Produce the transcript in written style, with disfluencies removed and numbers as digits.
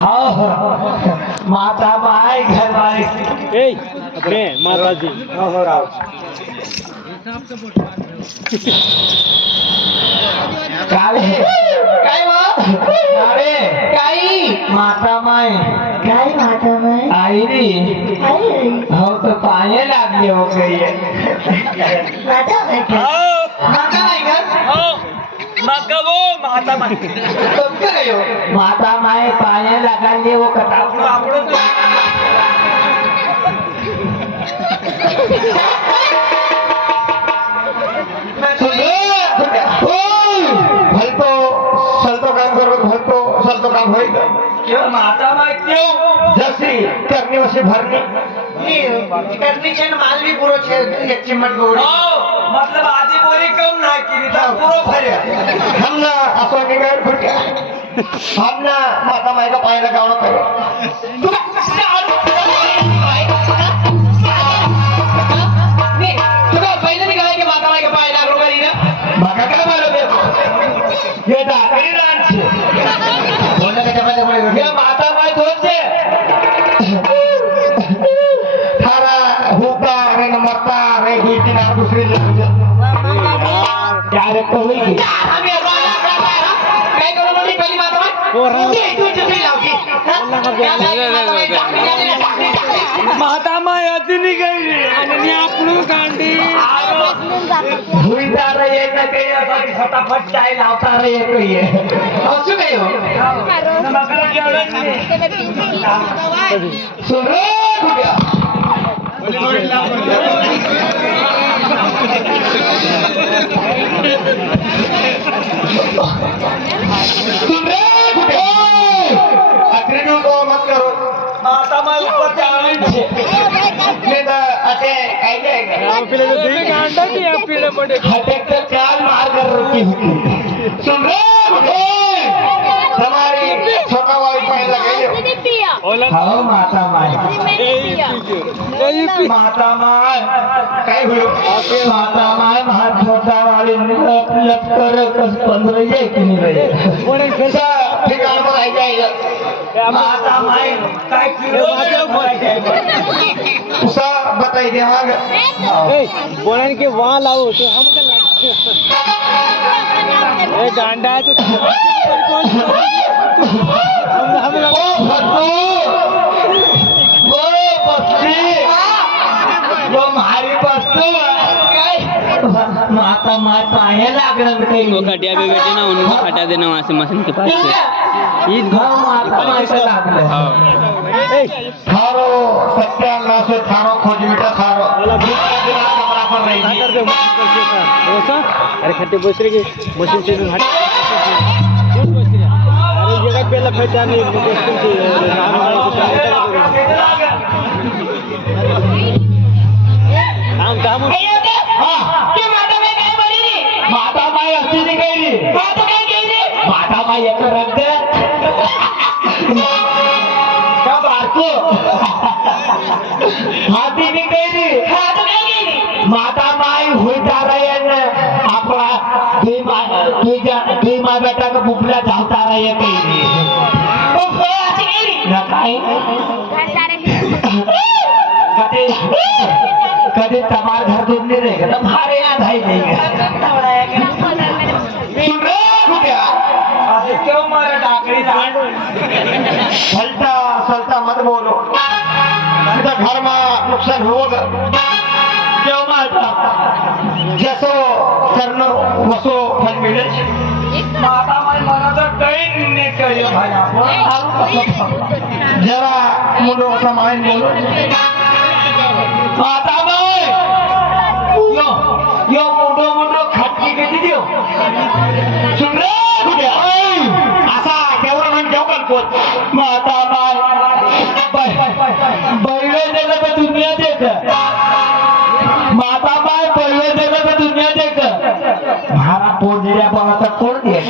माता बाय घर बाय अपने माता जी हो राव काय माता माय काय माता माय आई रे हो तो पाये लागले हो गई माता माय माता माय माता माय पाये लागले हो कथा काम होईल क्यों माता माय क्यों जशी करनी वशी भरनी करनी छे माल भी पूरो छे एक चिमट गोड़ी मतलब आधी बोरी कम ना केली तर पूरो भरया हमना असो निगार फुटया हमना माता माय का पाय लगावणं करो तुला पहिले निघाले की माता माय का पाय लागलो करी ना माता काय मारो दे ये दाखली रांची ये माता माय दोनचे थारा होता रे नमस्ता रे गुईती ना दुसरी यार तो होई की काय करू नी पहिली माता माय तू चुकी लावकी माता माय अजूनही गई आणि आपण गांडी भुईता रे एक ना काही असं फटाफट चाय लावता रे एक ये असं काय हो नमस्कार सुरे कुठे सुरे कुठे अत्रेडू तो मत करो माता माय ऊपर जावे छे ने दा अटे काय काय आपले देवी कांडा की आपले पडे हटेक तर चाल मार कर रुकी होती सुन रे कुठे हमारी छोटा वाली पहिला गई हाओ माता माय माता माय काय होयो माता माय हात छोटा वाली लप कर कस 15 ये की नहीं रही कोणी कैसा ठिकाण पर आई जाएगा माता माय काय किलो उसा बताई दे आग बोलन के वहां लाओ तो हम कर ए गांडा है तो हम ओ भट्टू ओ पत्नी वो मारी पत्तू माता माय पाए लागण कहीं वो खटिया पे बैठे ना उनको हटा देना वहाँ से मशीन के पास से ईद घर माता माय से लागले थारो सत्यानाश से थारो खोज बेटा थारो कमरा पर रही कर दे ऐसा अरे खट्टे बोसरे के मशीन से हट कौन बोस रहा अरे जगह पे लग जाने मशीन से नाम काम हां के माता माय काय बोली रे माता माय असती नी काय रे माता काय केली माता माय एक रद्द का बारको हाती नी काय रे हात काय केली माता माय होईता रायन आपला दुई माय बेटा का बुपला धावता राय केली ओ अच्छी केली ना काय कभी तमार घर दूर नहीं रहेगा तो हमारे यहाँ भाई नहीं सुन रहे हो क्या आज क्यों मारा डाकरी चलता चलता मत बोलो सीधा घर में नुकसान होगा क्यों मारता जैसो करनो वसो फल मिले माता माय मना तो कहीं नहीं करियो भाई आप जरा मुंडो समाय बोलो माता माय यो मुंडो खटकी किती दियो सुन रे कुठे असा केवढा म्हण केवढा कोण माता माय बैले जगत दुनिया देख माता माय बैले जगत दुनिया देख महारा पोट दिल्या पण आता कोण देत